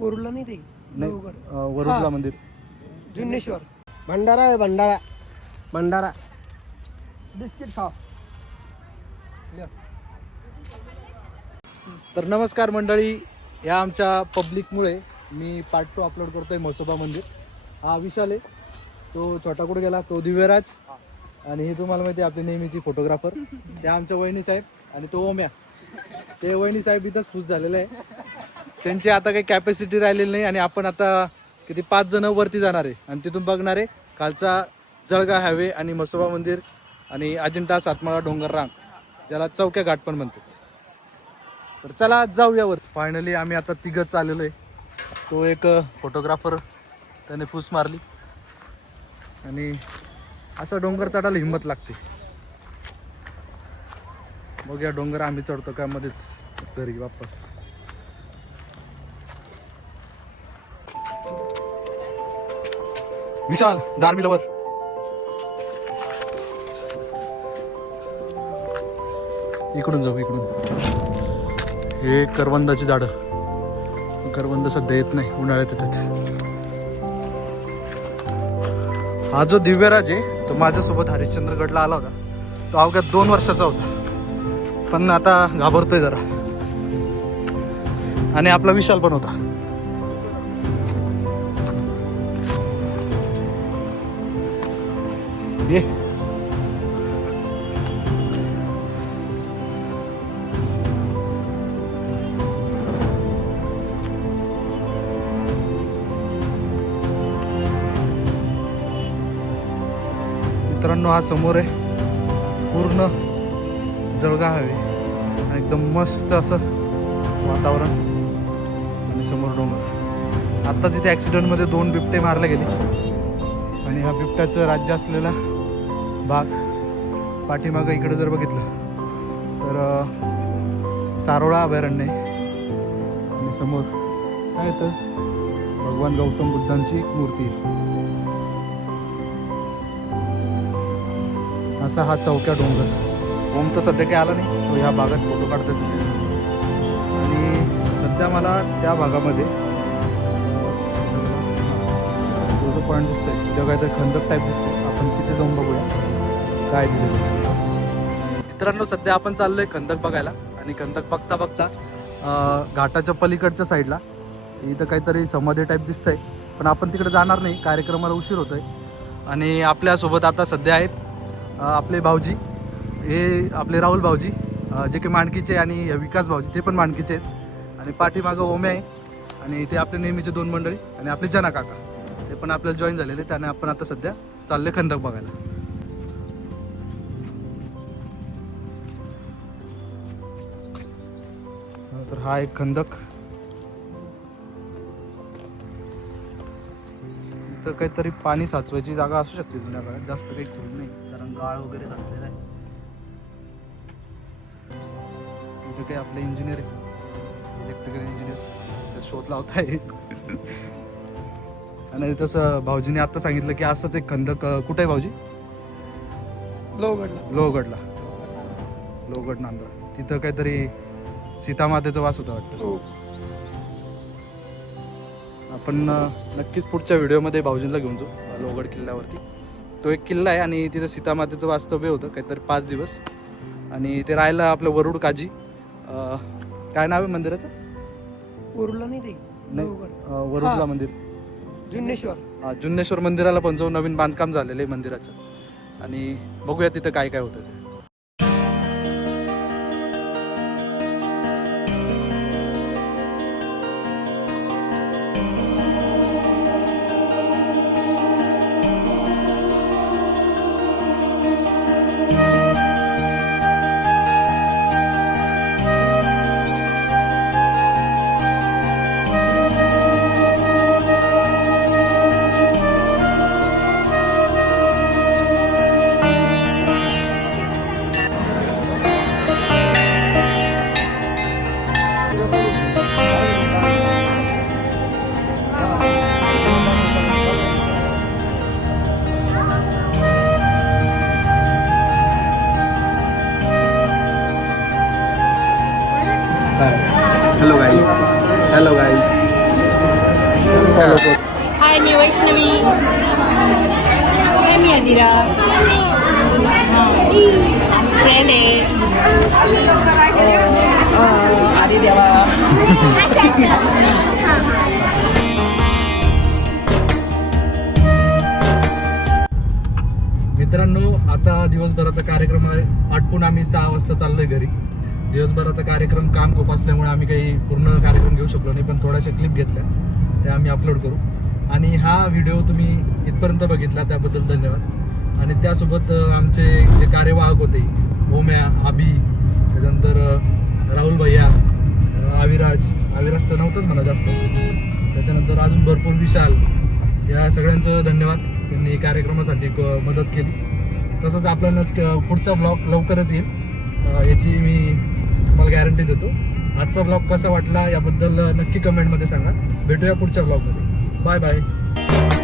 वरुडला नाही ते नाही, देवगड. वरुडला हा. मंदिर. जुन्नेश्वर भंडारा आहे भंडारा. भंडारा बिस्किट खाव. तर नमस्कार मंडळी, या आमच्या पब्लिकमुळे मी पार्ट 2 अपलोड करतोय म्हसोबा मंदिर. हा विशाल आहे, तो छोटा कुठे गेला, तो दिव्यराज, आणि हे तुम्हाला माहिती आहे आपले नेहमीची फोटोग्राफर ते आमच्या वहिनी साहेब, आणि तो ओम्या. ते वहिनी साहेब इथंच खुश झालेले आहे. त्यांची आता काही कॅपॅसिटी राहिलेली नाही आणि आपण आता किती 5 जण वरती जाणार आहे आणि तिथून बघणार आहे खालचा जळगाव हायवे आणि म्हसोबा मंदिर आणि अजिंठा सातमाळा डोंगर रांग, ज्याला चौक्या घाट पण म्हणतात. तर चला जाऊया वर. फायनली आम्ही आता तिघच आलेलो आहे. तो एक फोटोग्राफर, त्याने फूस मारली आणि असं डोंगर चढायला हिंमत लागते. बघूया डोंगर आम्ही चढतो का मध्येच घरी वापस. विशाल दारमीला वर. इकडून जाऊ, इकडून. हे करवंदाची झाडं. करवंद सध्या येत नाही, उन्हाळ्यात येतात. हा जो दिव्यराज आहे तो माझ्यासोबत हरिश्चंद्रगडला आला होता. तो अवघ्या 2 वर्षाचा होता, पण आता घाबरतोय जरा. आणि आपला विशाल पण होता. ये मित्रांनो, हा समोर आहे पूर्ण जळगाव हायवे. एकदम मस्त असं वातावरण आणि समोर डोंगर. आत्ताच इथे ॲक्सिडेंटमध्ये 2 बिबटे मारले गेले आणि ह्या बिबट्याचं राज्य असलेला भाग पाठीमागं इकडे जर बघितलं तर सारोळा अभयारण्य आहे. आणि समोर काय तर भगवान गौतम बुद्धांची मूर्ती आहे. असा हा चौक्या डोंगर. ओम तर सध्या काही आला नाही, तो ह्या भागात फोटो काढतोय सध्या. आणि सध्या मला त्या भागामध्ये फोटो पॉईंट दिसतोय, तिथं काहीतरी खंदक टाईप दिसतोय. आपण तिथे जाऊन बघूया काय दिलेलं. मित्रांनो, सध्या आपण चाललोय खंदक बघायला. आणि खंदक बघता बघता घाटाच्या पलीकडच्या साईडला इथं काहीतरी समाधी टाईप दिसतंय, पण आपण तिकडे जाणार नाही, कार्यक्रमाला उशीर होतोय. आणि आपल्यासोबत आता सध्या आहेत आपले भाऊजी, हे आपले राहुल भाऊजी, जे की माणकीचे, आणि विकास भाऊजी, ते पण माणकीचे आहेत. आणि पाठीमागं ओम्या आहे, आणि ते आपले नेहमीचे 2 मंडळी, आणि आपले जना काका, ते पण आपल्याला जॉईन झालेले. त्याने आपण आता सध्या चालले खंदक बघायला. तर हा एक खंदक. इथं काहीतरी पाणी साचवायची जागा असू शकते जुन्या काळात. जास्त काही खोल नाही, कारण गाळ वगैरे साचलेला आहे. इथं काही आपले इंजिनियर, इलेक्ट्रिकल इंजिनियर शोध लावत आहे. आणि तसं भाऊजीने आता सांगितलं की असंच एक खंदक कुठे आहे भाऊजी? लोहगडला. लोहगड नांदळ. तिथं काहीतरी सीतामातेचा वास होता वाटतं. आपण नक्कीच पुढच्या व्हिडिओमध्ये भाऊजींना घेऊन जाऊ लोहगड किल्ल्यावरती. तो एक किल्ला आहे आणि तिथं सीतामातेचं वास्तव्य होतं काहीतरी 5 दिवस. आणि ते राहायला आपलं वरुड काजी, काय नाव आहे मंदिराचं? वरुडला नाही ते वरुडला मंदिर. जुन्नेश्वर. जुन्नेश्वर मंदिराला पण जाऊ. नवीन बांधकाम झालेलं आहे मंदिराचं. आणि बघूया तिथं काय काय होतं ते. फॉलो करतो. हाय मी वैष्णवी. हाय मी अदिरा. फ्रेंड आहे. अरे देवा. मित्रांनो, आता दिवसभराचा कार्यक्रम आहे. आटपून आम्ही 6 वाजता चाललोय घरी. दिवसभराचा कार्यक्रम काम खूप असल्यामुळे आम्ही काही पूर्ण कार्यक्रम घेऊ शकलो नाही, पण थोड्याशा क्लिप घेतल्या त्या आम्ही अपलोड करू. आणि हा व्हिडिओ तुम्ही इथपर्यंत बघितला त्याबद्दल धन्यवाद. आणि त्यासोबत आमचे जे कार्यवाहक होते, ओम्या, आबी, त्याच्यानंतर राहुल भैया, अविराज तर नव्हतंच म्हणा जास्त, त्याच्यानंतर अजून भरपूर विशाल, या सगळ्यांचं धन्यवाद. त्यांनी कार्यक्रमासाठी मदत केली. तसंच आपल्याला पुढचा ब्लॉग लवकरच येईल याची मी तुम्हाला गॅरंटी देतो. आजचा ब्लॉग कसा वाटला याबद्दल नक्की कमेंटमध्ये सांगा. भेटूया पुढच्या ब्लॉगमध्ये. Bye bye.